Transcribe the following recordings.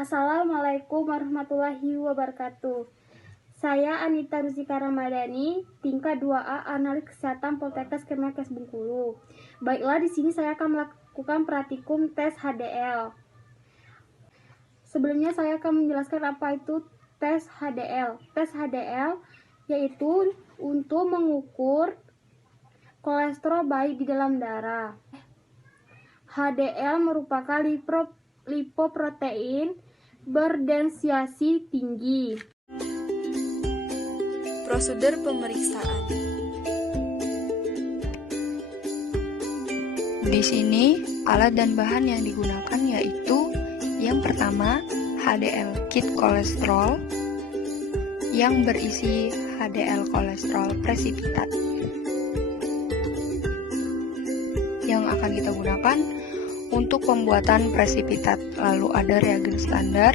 Assalamualaikum warahmatullahi wabarakatuh. Saya Anita Rusika Ramadhani, tingkat 2A Analis Kesehatan Poltekkes Kemenkes Bengkulu. Baiklah, di sini saya akan melakukan praktikum tes HDL. Sebelumnya saya akan menjelaskan apa itu tes HDL. Tes HDL yaitu untuk mengukur kolesterol baik di dalam darah. HDL merupakan lipoprotein berdensiasi tinggi. Prosedur pemeriksaan. Di sini, alat dan bahan yang digunakan yaitu yang pertama, HDL kit kolesterol yang berisi HDL kolesterol presipitat. Yang akan kita gunakan untuk pembuatan presipitat. Lalu ada reagen standar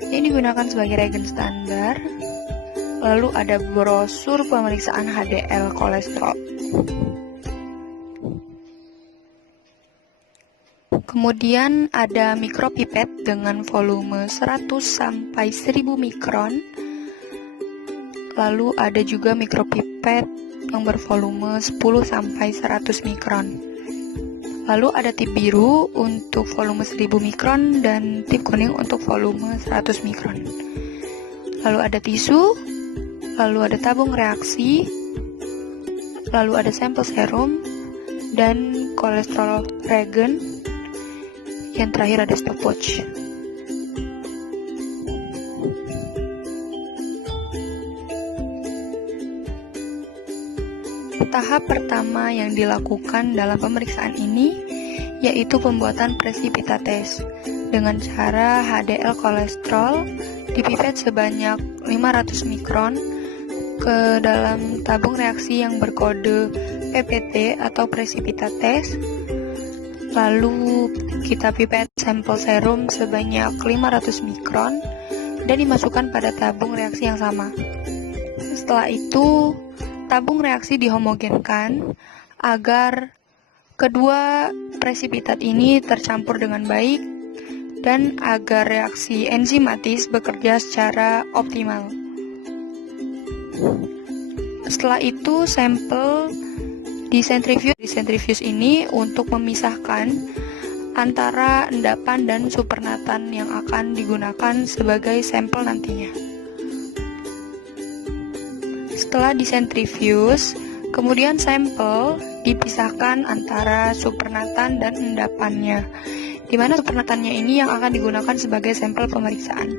yang digunakan sebagai reagen standar. Lalu ada brosur pemeriksaan HDL kolesterol. Kemudian ada mikropipet dengan volume 100 sampai 1000 mikron. Lalu ada juga mikropipet yang bervolume 10 sampai 100 mikron. Lalu ada tip biru untuk volume 1000 mikron dan tip kuning untuk volume 100 mikron. Lalu ada tisu, lalu ada tabung reaksi, lalu ada sampel serum, dan kolesterol reagen, yang terakhir ada stopwatch. Tahap pertama yang dilakukan dalam pemeriksaan ini yaitu pembuatan precipitate test dengan cara HDL kolesterol dipipet sebanyak 500 mikron ke dalam tabung reaksi yang berkode PPT atau precipitate test. Lalu kita pipet sampel serum sebanyak 500 mikron dan dimasukkan pada tabung reaksi yang sama. Setelah itu, tabung reaksi dihomogenkan agar kedua presipitat ini tercampur dengan baik dan agar reaksi enzimatis bekerja secara optimal. Setelah itu, sampel disentrifuge ini untuk memisahkan antara endapan dan supernatan yang akan digunakan sebagai sampel nantinya. Setelah disentrifuge, kemudian sampel dipisahkan antara supernatan dan endapannya, di mana supernatannya ini yang akan digunakan sebagai sampel pemeriksaan.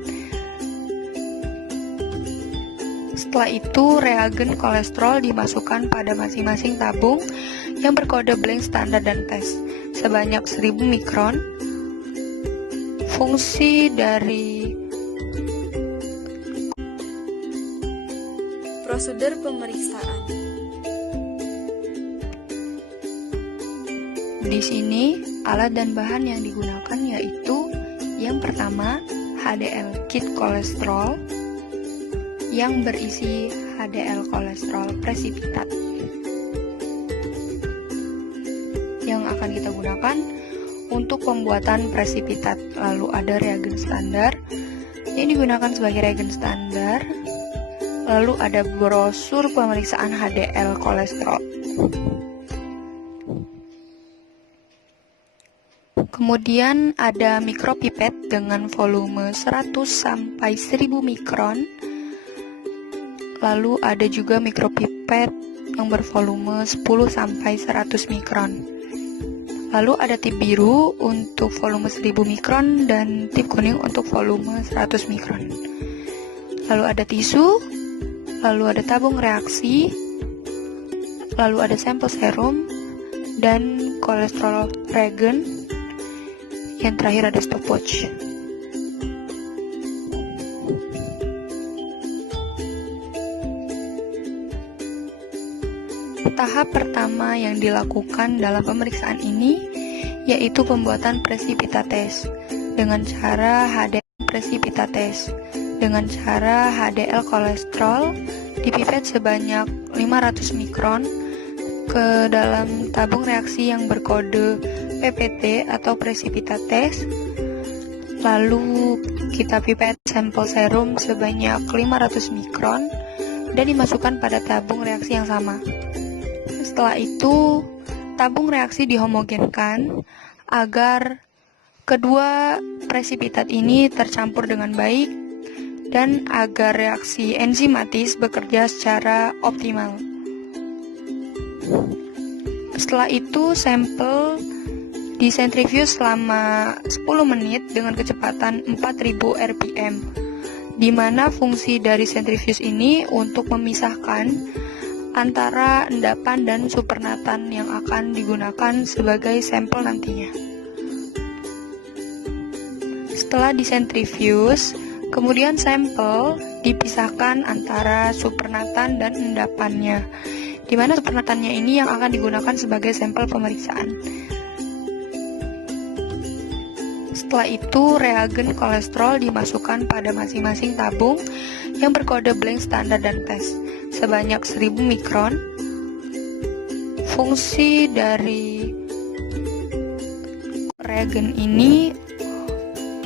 Setelah itu, reagen kolesterol dimasukkan pada masing-masing tabung yang berkode blank standar dan tes sebanyak 1000 mikron. Fungsi dari prosedur pemeriksaan. Di sini, alat dan bahan yang digunakan yaitu yang pertama, HDL kit kolesterol yang berisi HDL kolesterol presipitat. Yang akan kita gunakan untuk pembuatan presipitat. Lalu ada reagen standar yang digunakan sebagai reagen standar. Lalu ada brosur pemeriksaan HDL kolesterol. Kemudian ada mikropipet dengan volume 100 sampai 1000 mikron. Lalu ada juga mikropipet yang bervolume 10 sampai 100 mikron. Lalu ada tip biru untuk volume 1000 mikron dan tip kuning untuk volume 100 mikron. Lalu ada tisu, lalu ada tabung reaksi, lalu ada sampel serum, dan kolesterol reagen, yang terakhir ada stopwatch. Tahap pertama yang dilakukan dalam pemeriksaan ini yaitu pembuatan precipitate test dengan cara HDL precipitate test dengan cara HDL kolesterol dipipet sebanyak 500 mikron ke dalam tabung reaksi yang berkode PPT atau precipitate test. Lalu kita pipet sampel serum sebanyak 500 mikron dan dimasukkan pada tabung reaksi yang sama. Setelah itu, tabung reaksi dihomogenkan agar kedua presipitat ini tercampur dengan baik dan agar reaksi enzimatis bekerja secara optimal. Setelah itu, sampel disentrifuse selama 10 menit dengan kecepatan 4000 rpm, di mana fungsi dari sentrifuse ini untuk memisahkan antara endapan dan supernatan yang akan digunakan sebagai sampel nantinya. Setelah disentrifuse, kemudian sampel dipisahkan antara supernatan dan endapannya, di mana supernatannya ini yang akan digunakan sebagai sampel pemeriksaan. Setelah itu, reagen kolesterol dimasukkan pada masing-masing tabung yang berkode blank standar dan tes sebanyak 1000 mikron. Fungsi dari reagen ini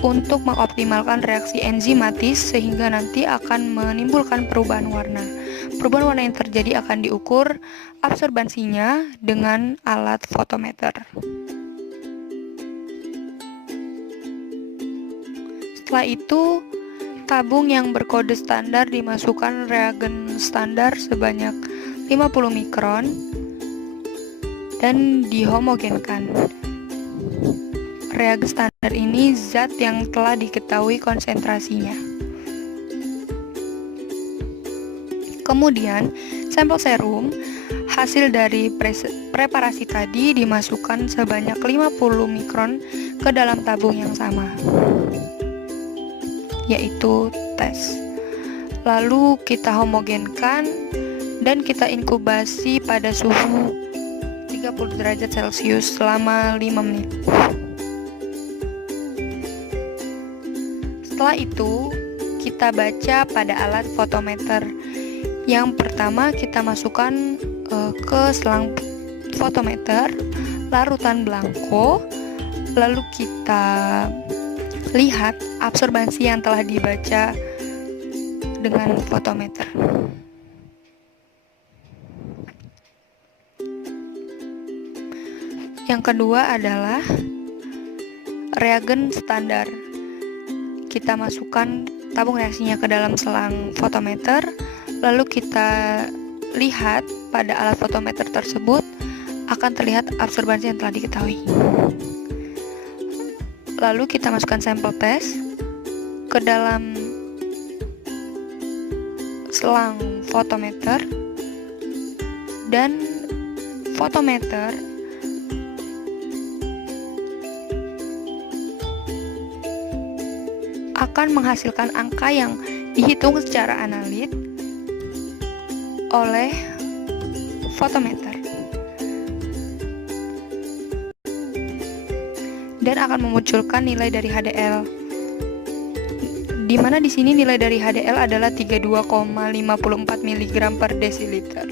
untuk mengoptimalkan reaksi enzimatis sehingga nanti akan menimbulkan perubahan warna. Perubahan warna yang terjadi akan diukur absorbansinya dengan alat fotometer. Setelah itu, tabung yang berkode standar dimasukkan reagen standar sebanyak 50 mikron dan dihomogenkan. Reagen standar ini zat yang telah diketahui konsentrasinya. Kemudian, sampel serum hasil dari preparasi tadi dimasukkan sebanyak 50 mikron ke dalam tabung yang sama, yaitu tes. Lalu kita homogenkan dan kita inkubasi pada suhu 30 derajat Celcius selama 5 menit. Setelah itu, kita baca pada alat fotometer. Yang pertama kita masukkan ke selang fotometer larutan blanko, lalu kita lihat absorbansi yang telah dibaca dengan fotometer. Yang kedua adalah reagen standar. Kita masukkan tabung reaksinya ke dalam selang fotometer, lalu kita lihat pada alat fotometer tersebut akan terlihat absorbansi yang telah diketahui. Lalu kita masukkan sampel tes ke dalam selang fotometer dan fotometer akan menghasilkan angka yang dihitung secara analit oleh fotometer dan akan memunculkan nilai dari HDL, di mana di sini nilai dari HDL adalah 32,54 mg per desiliter.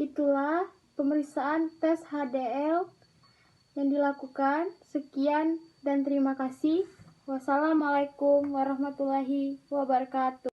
Itulah pemeriksaan tes HDL yang dilakukan. Sekian dan terima kasih. Wassalamualaikum warahmatullahi wabarakatuh.